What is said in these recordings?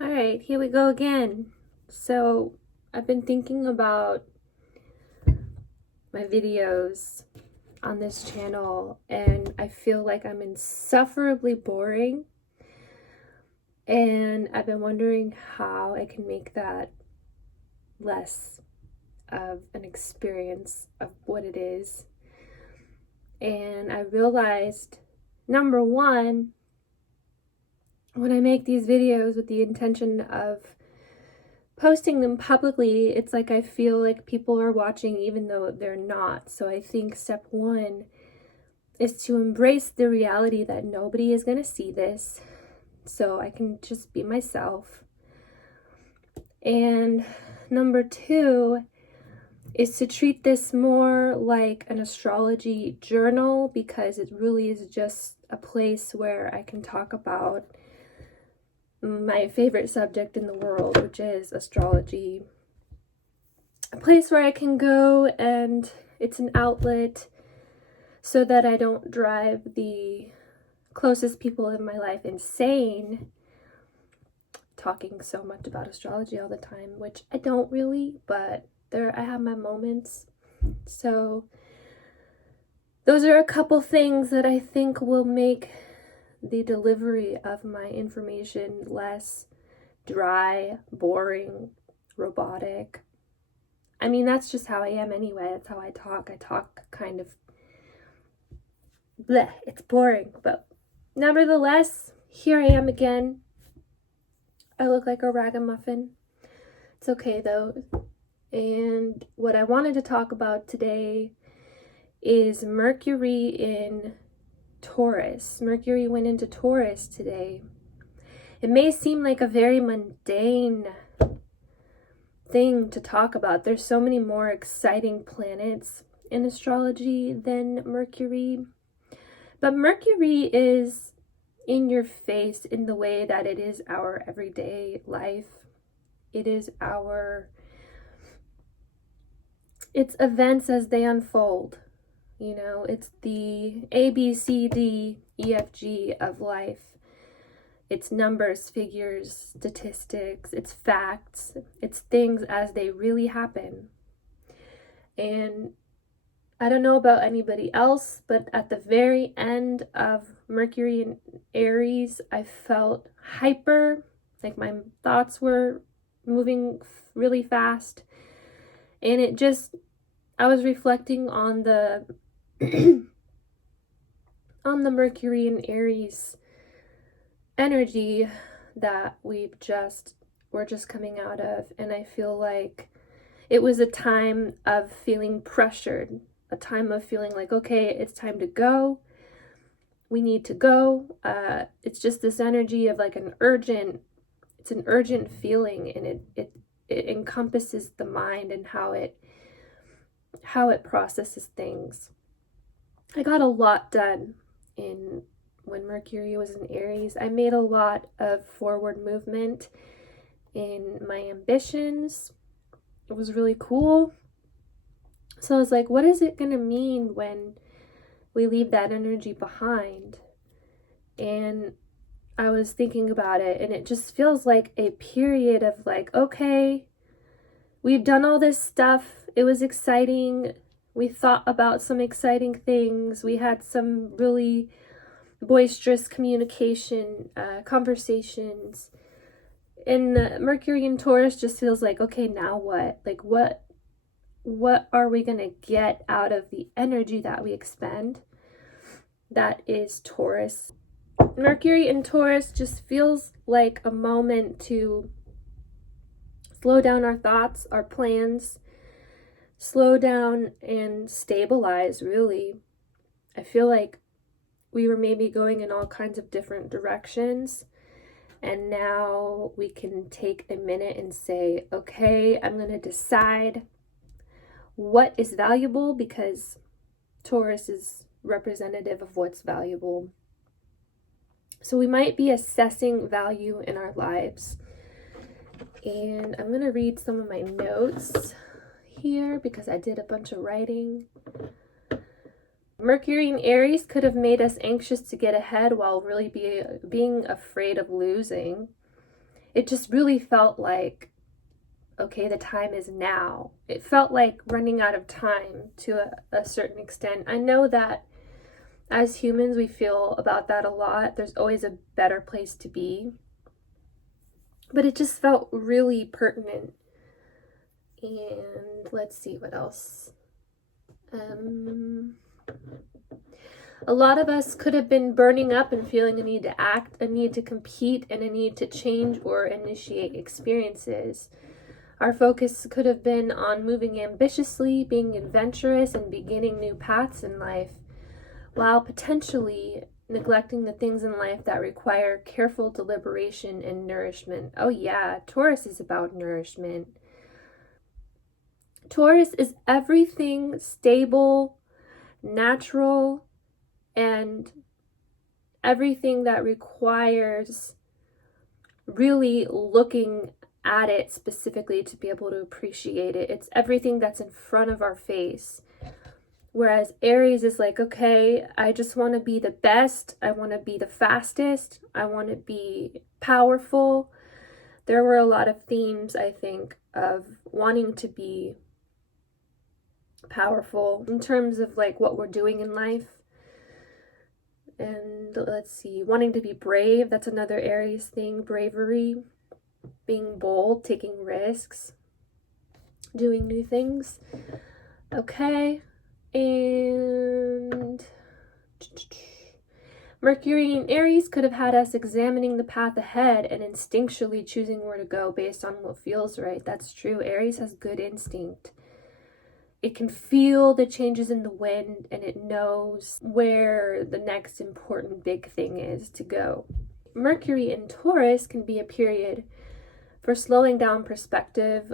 All right, here we go again. So, I've been thinking about my videos on this channel, and I feel like I'm insufferably boring. And I've been wondering how I can make that less of an experience of what it is. And I realized, number one, when I make these videos with the intention of posting them publicly, it's like I feel like people are watching even though they're not. So I think step one is to embrace the reality that nobody is going to see this, so I can just be myself. And number two is to treat this more like an astrology journal, because it really is just a place where I can talk about my favorite subject in the world, which is astrology. A place where I can go, and it's an outlet so that I don't drive the closest people in my life insane talking so much about astrology all the time, which I don't really, but I have my moments. So those are a couple things that I think will make the delivery of my information less dry, boring, robotic. I mean, that's just how I am anyway. That's how I talk. I talk kind of bleh, it's boring. But nevertheless, here I am again. I look like a ragamuffin. It's okay though. And what I wanted to talk about today is Mercury in Taurus. Mercury went into Taurus today. It may seem like a very mundane thing to talk about. There's so many more exciting planets in astrology than Mercury. But Mercury is in your face in the way that it is our everyday life. It's events as they unfold. You know, it's the A, B, C, D, E, F, G of life. It's numbers, figures, statistics, it's facts, it's things as they really happen. And I don't know about anybody else, but at the very end of Mercury in Aries, I felt hyper, like my thoughts were moving really fast. And I was reflecting on the on the Mercury in Aries energy that we're just coming out of, and I feel like it was a time of feeling pressured, a time of feeling like, okay, it's time to go. We need to go. It's just this energy of like an urgent feeling, and it encompasses the mind and how it processes things. I got a lot done when Mercury was in Aries. I made a lot of forward movement in my ambitions. It was really cool. So I was like, what is it going to mean when we leave that energy behind? And I was thinking about it, and it just feels like a period of like, okay, we've done all this stuff. It was exciting. We thought about some exciting things. We had some really boisterous communication, conversations. And Mercury in Taurus just feels like, okay, now what? Like, what are we going to get out of the energy that we expend? That is Taurus. Mercury in Taurus just feels like a moment to slow down our thoughts, our plans, slow down and stabilize, really. I feel like we were maybe going in all kinds of different directions, and now we can take a minute and say, okay, I'm going to decide what is valuable, because Taurus is representative of what's valuable. So we might be assessing value in our lives. And I'm going to read some of my notes here because I did a bunch of writing. Mercury in Aries could have made us anxious to get ahead while really being afraid of losing. it just really felt like, okay, the time is now. It felt like running out of time to a certain extent. I know that as humans, we feel about that a lot. There's always a better place to be. But it just felt really pertinent. And let's see what else. A lot of us could have been burning up and feeling a need to act, a need to compete, and a need to change or initiate experiences. Our focus could have been on moving ambitiously, being adventurous, and beginning new paths in life, while potentially neglecting the things in life that require careful deliberation and nourishment. Oh yeah, Taurus is about nourishment. Taurus is everything stable, natural, and everything that requires really looking at it specifically to be able to appreciate it. It's everything that's in front of our face. Whereas Aries is like, okay, I just want to be the best. I want to be the fastest. I want to be powerful. There were a lot of themes, I think, of wanting to be powerful in terms of like what we're doing in life. And let's see, wanting to be brave. That's another Aries thing. Bravery, being bold, taking risks, doing new things. Okay. And Mercury in Aries could have had us examining the path ahead and instinctually choosing where to go based on what feels right. That's true. Aries has good instinct. It can feel the changes in the wind, and it knows where the next important big thing is to go. Mercury in Taurus can be a period for slowing down perspective,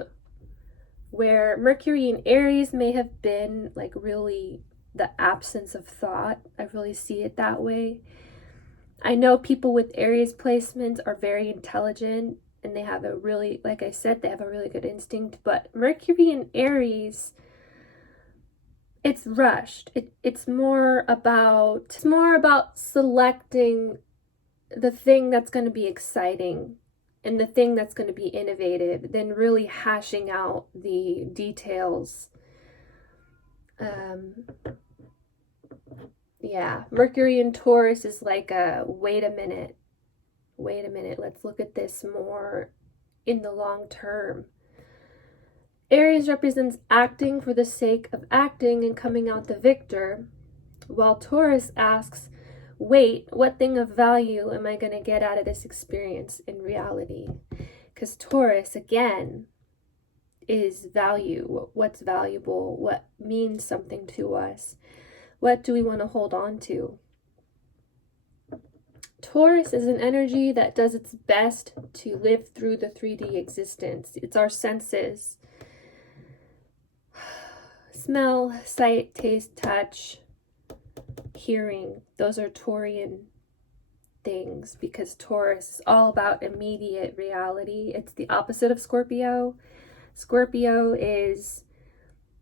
where Mercury in Aries may have been like really the absence of thought. I really see it that way. I know people with Aries placements are very intelligent, and they have a really, like I said, they have a really good instinct, but Mercury in Aries, it's rushed. It's more about selecting the thing that's going to be exciting and the thing that's going to be innovative than really hashing out the details. Yeah, Mercury in Taurus is like a wait a minute, let's look at this more in the long term. Aries represents acting for the sake of acting and coming out the victor, while Taurus asks, wait, what thing of value am I going to get out of this experience in reality? Because Taurus, again, is value. What's valuable? What means something to us? What do we want to hold on to? Taurus is an energy that does its best to live through the 3D existence. It's our senses. Smell, sight, taste, touch, hearing. Those are Taurian things because Taurus is all about immediate reality. It's the opposite of Scorpio. Scorpio is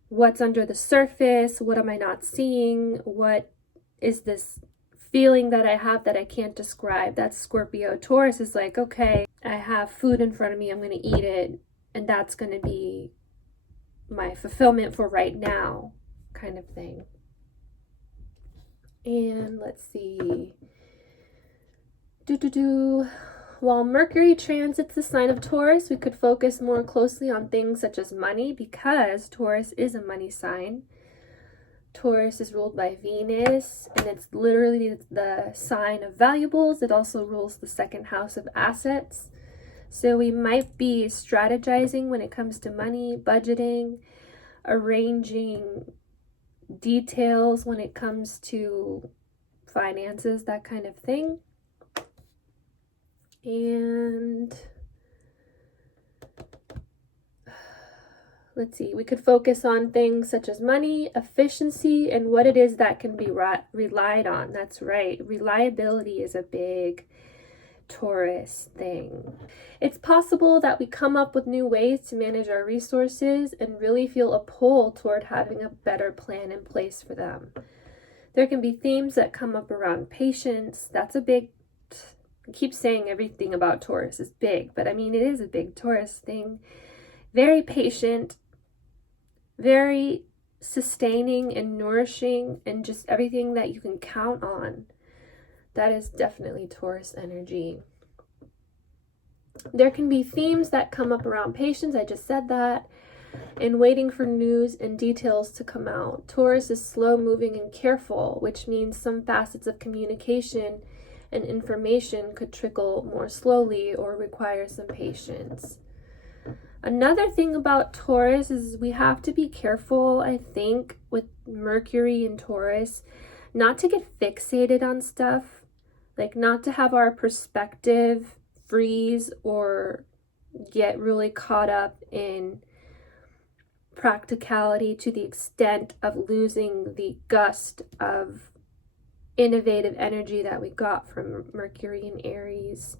what's under the surface. What am I not seeing? What is this feeling that I have that I can't describe? That's Scorpio. Taurus is like, okay, I have food in front of me. I'm going to eat it. And that's going to be my fulfillment for right now kind of thing. And let's see. While Mercury transits the sign of Taurus, we could focus more closely on things such as money because Taurus is a money sign. Taurus is ruled by Venus, and it's literally the sign of valuables. It also rules the second house of assets. So we might be strategizing when it comes to money, budgeting, arranging details when it comes to finances, that kind of thing. And let's see, we could focus on things such as money, efficiency, and what it is that can be relied on. That's right. Reliability is a big Taurus thing. It's possible that we come up with new ways to manage our resources and really feel a pull toward having a better plan in place for them. There can be themes that come up around patience. That's a big I keep saying everything about Taurus is big, but I mean, it is a big Taurus thing. Very patient, very sustaining and nourishing, and just everything that you can count on. That is definitely Taurus energy. There can be themes that come up around patience, I just said that, and waiting for news and details to come out. Taurus is slow moving and careful, which means some facets of communication and information could trickle more slowly or require some patience. Another thing about Taurus is we have to be careful, I think, with Mercury and Taurus, not to get fixated on stuff, like not to have our perspective freeze or get really caught up in practicality to the extent of losing the gust of innovative energy that we got from Mercury and Aries.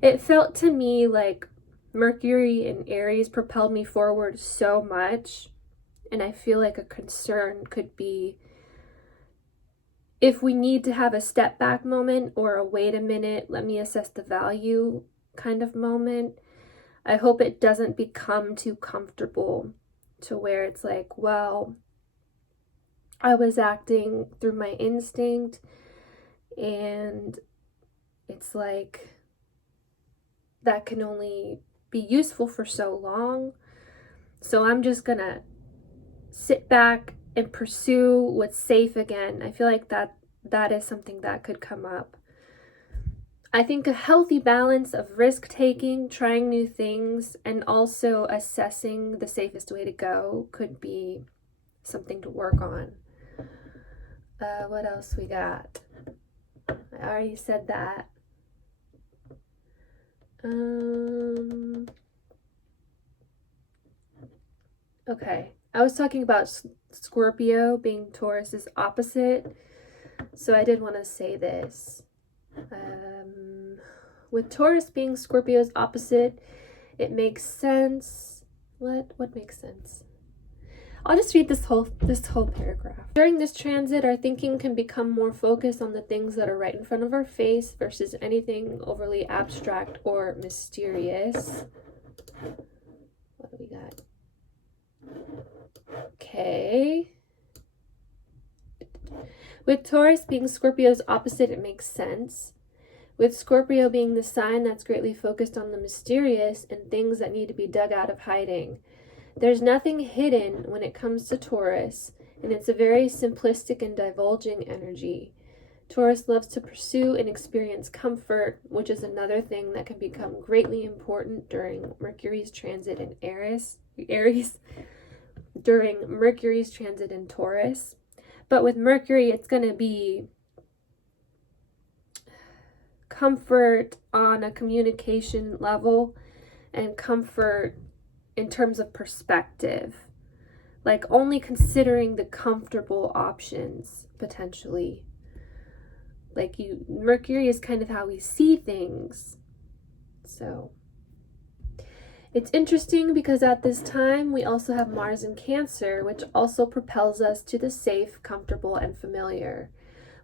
It felt to me like Mercury and Aries propelled me forward so much, and I feel like a concern could be if we need to have a step back moment or a wait a minute, let me assess the value kind of moment. I hope it doesn't become too comfortable to where it's like, well, I was acting through my instinct, and it's like that can only be useful for so long. So I'm just gonna sit back and pursue what's safe again. I feel like that is something that could come up. I think a healthy balance of risk taking, trying new things, and also assessing the safest way to go could be something to work on. What else we got? I already said that. Okay, I was talking about Scorpio being Taurus's opposite, so I did want to say this. With Taurus being Scorpio's opposite, it makes sense. What makes sense? I'll just read this whole paragraph. During this transit, our thinking can become more focused on the things that are right in front of our face versus anything overly abstract or mysterious. What do we got? Okay. With Taurus being Scorpio's opposite, it makes sense. With Scorpio being the sign that's greatly focused on the mysterious and things that need to be dug out of hiding. There's nothing hidden when it comes to Taurus, and it's a very simplistic and divulging energy. Taurus loves to pursue and experience comfort, which is another thing that can become greatly important during Mercury's transit in Aries, during Mercury's transit in Taurus. But with Mercury, it's going to be comfort on a communication level and comfort in terms of perspective, like only considering the comfortable options potentially. Like Mercury is kind of how we see things. So it's interesting because at this time we also have Mars in Cancer, which also propels us to the safe, comfortable, and familiar.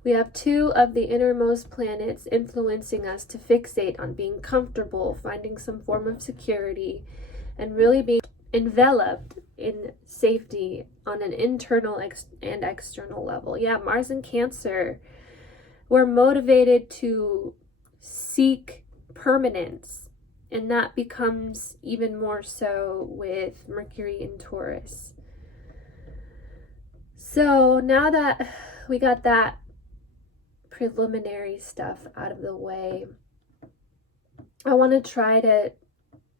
We have two of the innermost planets influencing us to fixate on being comfortable, finding some form of security, and really being enveloped in safety on an internal and external level. Yeah, Mars in Cancer, we're motivated to seek permanence, and that becomes even more so with Mercury in Taurus. So now that we got that preliminary stuff out of the way, I want to try to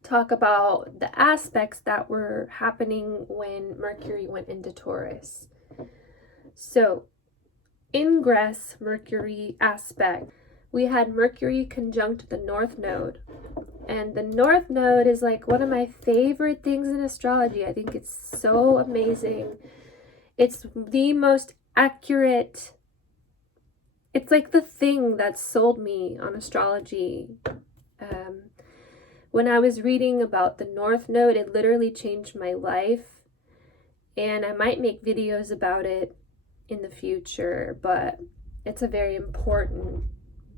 talk about the aspects that were happening when Mercury went into Taurus. So, ingress Mercury aspect, we had Mercury conjunct the North Node. And the North Node is like one of my favorite things in astrology. I think it's so amazing. It's the most accurate. It's like the thing that sold me on astrology. When I was reading about the North Node, it literally changed my life. And I might make videos about it in the future, but it's a very important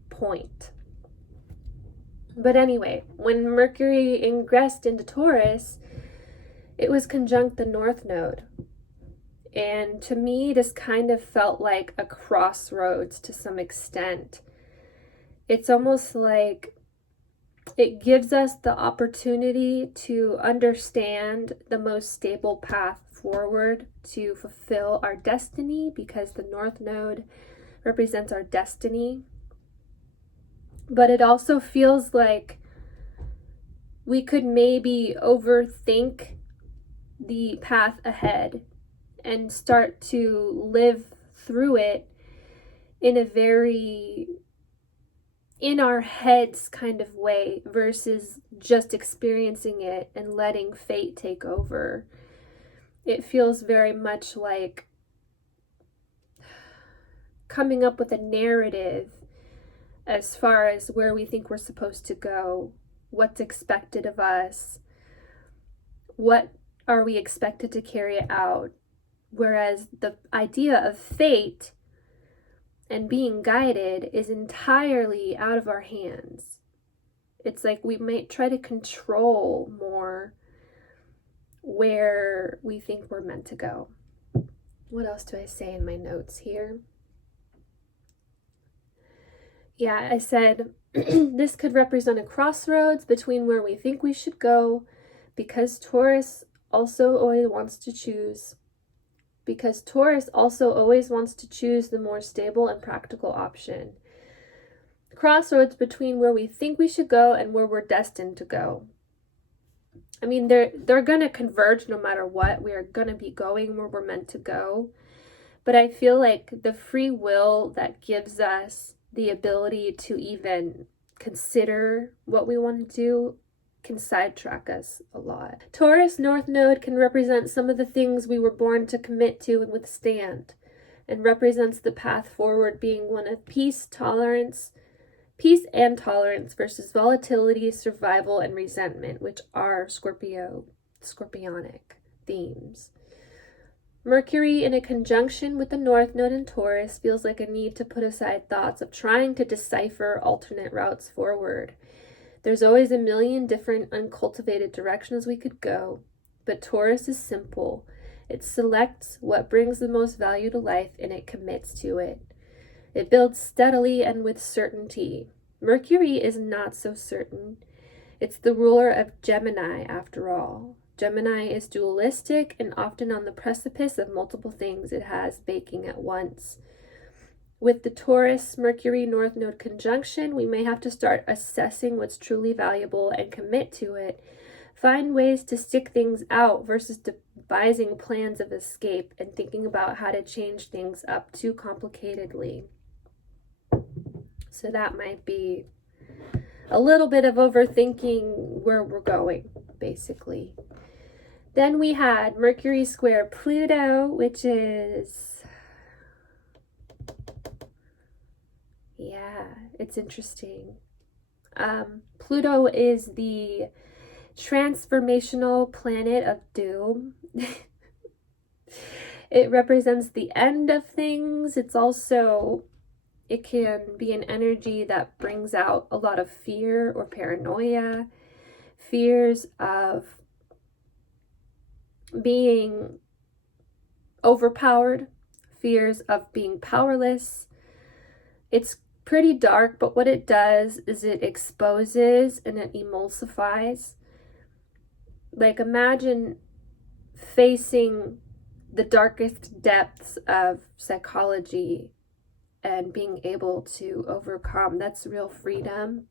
point. But anyway, when Mercury ingressed into Taurus, it was conjunct the North Node. And to me, this kind of felt like a crossroads to some extent. It's almost like it gives us the opportunity to understand the most stable path forward to fulfill our destiny, because the North Node represents our destiny. But it also feels like we could maybe overthink the path ahead and start to live through it in a very in our heads kind of way versus just experiencing it and letting fate take over. It feels very much like coming up with a narrative as far as where we think we're supposed to go, what's expected of us, what are we expected to carry out. Whereas the idea of fate and being guided is entirely out of our hands. It's like we might try to control more where we think we're meant to go. What else do I say in my notes here? Yeah, I said this could represent a crossroads between where we think we should go, because Taurus also always wants to choose. Because Taurus also always wants to choose the more stable and practical option. Crossroads between where we think we should go and where we're destined to go. I mean, they're going to converge no matter what. We are going to be going where we're meant to go. But I feel like the free will that gives us the ability to even consider what we want to do can sidetrack us a lot. Taurus North Node can represent some of the things we were born to commit to and withstand, and represents the path forward being one of peace and tolerance versus volatility, survival, and resentment, which are scorpionic themes. Mercury in a conjunction with the North Node in Taurus feels like a need to put aside thoughts of trying to decipher alternate routes forward. There's always a million different uncultivated directions we could go, but Taurus is simple. It selects what brings the most value to life and it commits to it. It builds steadily and with certainty. Mercury is not so certain. It's the ruler of Gemini, after all. Gemini is dualistic and often on the precipice of multiple things it has baking at once. With the Taurus Mercury North Node conjunction, we may have to start assessing what's truly valuable and commit to it. Find ways to stick things out versus devising plans of escape and thinking about how to change things up too complicatedly. So that might be a little bit of overthinking where we're going, basically. Then we had Mercury square Pluto, which is... yeah, it's interesting. Pluto is the transformational planet of doom. It represents the end of things. It can be an energy that brings out a lot of fear or paranoia, fears of being overpowered, fears of being powerless. It's pretty dark, but what it does is it exposes and it emulsifies. Like, imagine facing the darkest depths of psychology and being able to overcome. That's real freedom.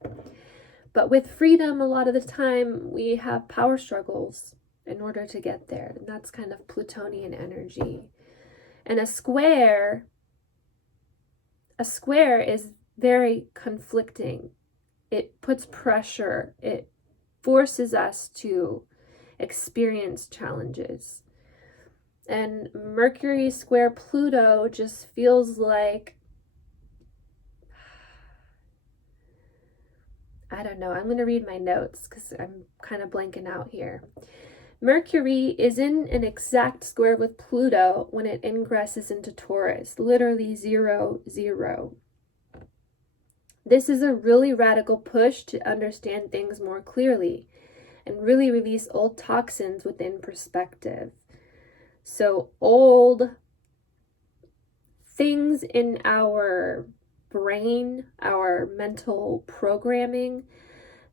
But with freedom, a lot of the time we have power struggles in order to get there. And that's kind of Plutonian energy. And a square is very conflicting. It puts pressure. It forces us to experience challenges. And Mercury square Pluto just feels like, I don't know. I'm going to read my notes because I'm kind of blanking out here. Mercury is in an exact square with Pluto when it ingresses into Taurus, literally 0, 0. This is a really radical push to understand things more clearly and really release old toxins within perspective. So old things in our brain, our mental programming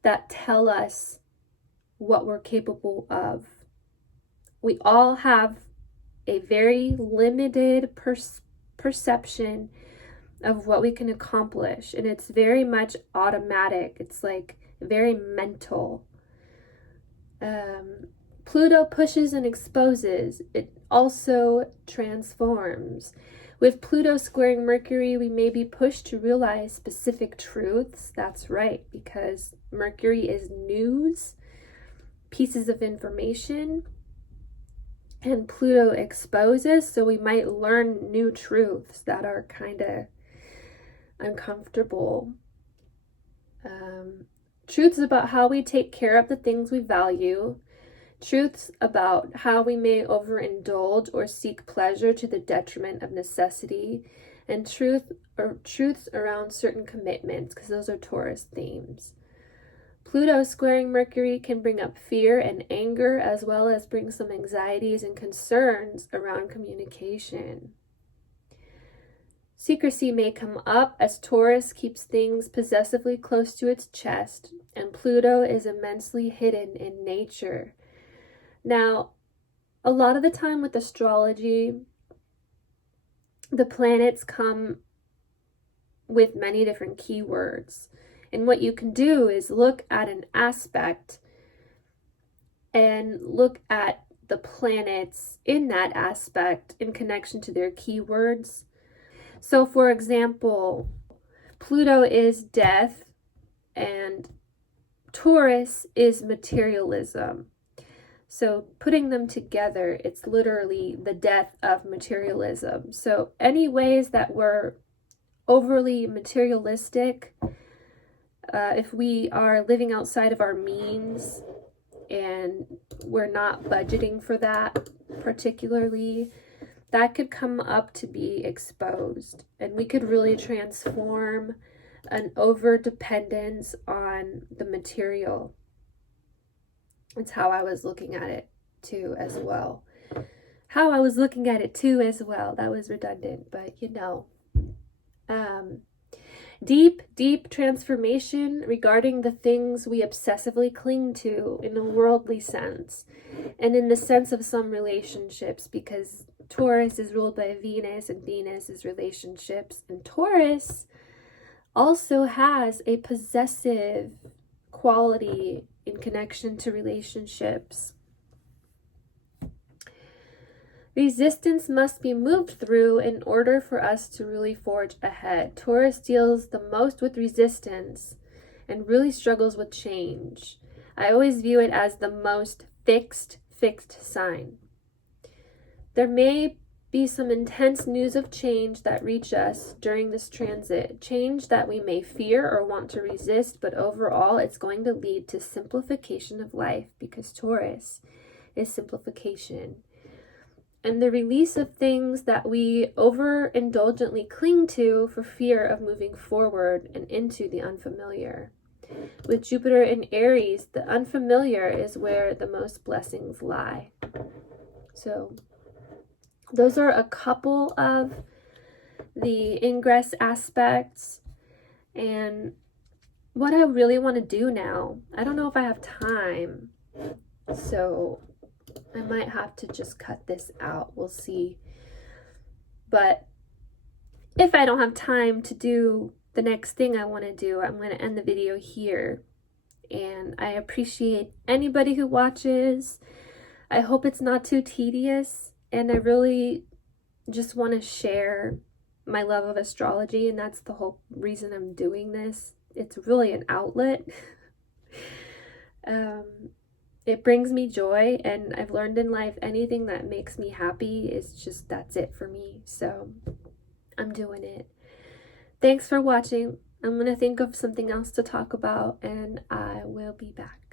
that tell us what we're capable of. We all have a very limited perception of what we can accomplish, and it's very much automatic. It's like very mental. Pluto pushes and exposes. It also transforms. With Pluto squaring Mercury, we may be pushed to realize specific truths. That's right, because Mercury is news, pieces of information, and Pluto exposes, so we might learn new truths that are kind of uncomfortable. Truths about how we take care of the things we value, truths about how we may overindulge or seek pleasure to the detriment of necessity, and truths around certain commitments, because those are Taurus themes. Pluto squaring Mercury can bring up fear and anger, as well as bring some anxieties and concerns around communication. Secrecy may come up as Taurus keeps things possessively close to its chest, and Pluto is immensely hidden in nature. Now, a lot of the time with astrology, the planets come with many different keywords. And what you can do is look at an aspect and look at the planets in that aspect in connection to their keywords. So, for example, Pluto is death and Taurus is materialism. So putting them together, it's literally the death of materialism. So any ways that we're overly materialistic, if we are living outside of our means and we're not budgeting for that particularly, that could come up to be exposed. And we could really transform an over-dependence on the material. It's how I was looking at it too as well. That was redundant, but deep transformation regarding the things we obsessively cling to in a worldly sense and in the sense of some relationships, because Taurus is ruled by Venus and Venus is relationships, and Taurus also has a possessive quality in connection to relationships. Resistance must be moved through in order for us to really forge ahead. Taurus deals the most with resistance and really struggles with change. I always view it as the most fixed sign. There may be some intense news of change that reach us during this transit, change that we may fear or want to resist, but overall it's going to lead to simplification of life, because Taurus is simplification. And the release of things that we overindulgently cling to for fear of moving forward and into the unfamiliar. With Jupiter in Aries, the unfamiliar is where the most blessings lie. So those are a couple of the ingress aspects. And what I really want to do now, I don't know if I have time, so I might have to just cut this out. We'll see. But if I don't have time to do the next thing I want to do, I'm going to end the video here. And I appreciate anybody who watches. I hope it's not too tedious. And I really just want to share my love of astrology. And that's the whole reason I'm doing this. It's really an outlet. It brings me joy, and I've learned in life anything that makes me happy is just, that's it for me. So I'm doing it. Thanks for watching. I'm going to think of something else to talk about, and I will be back.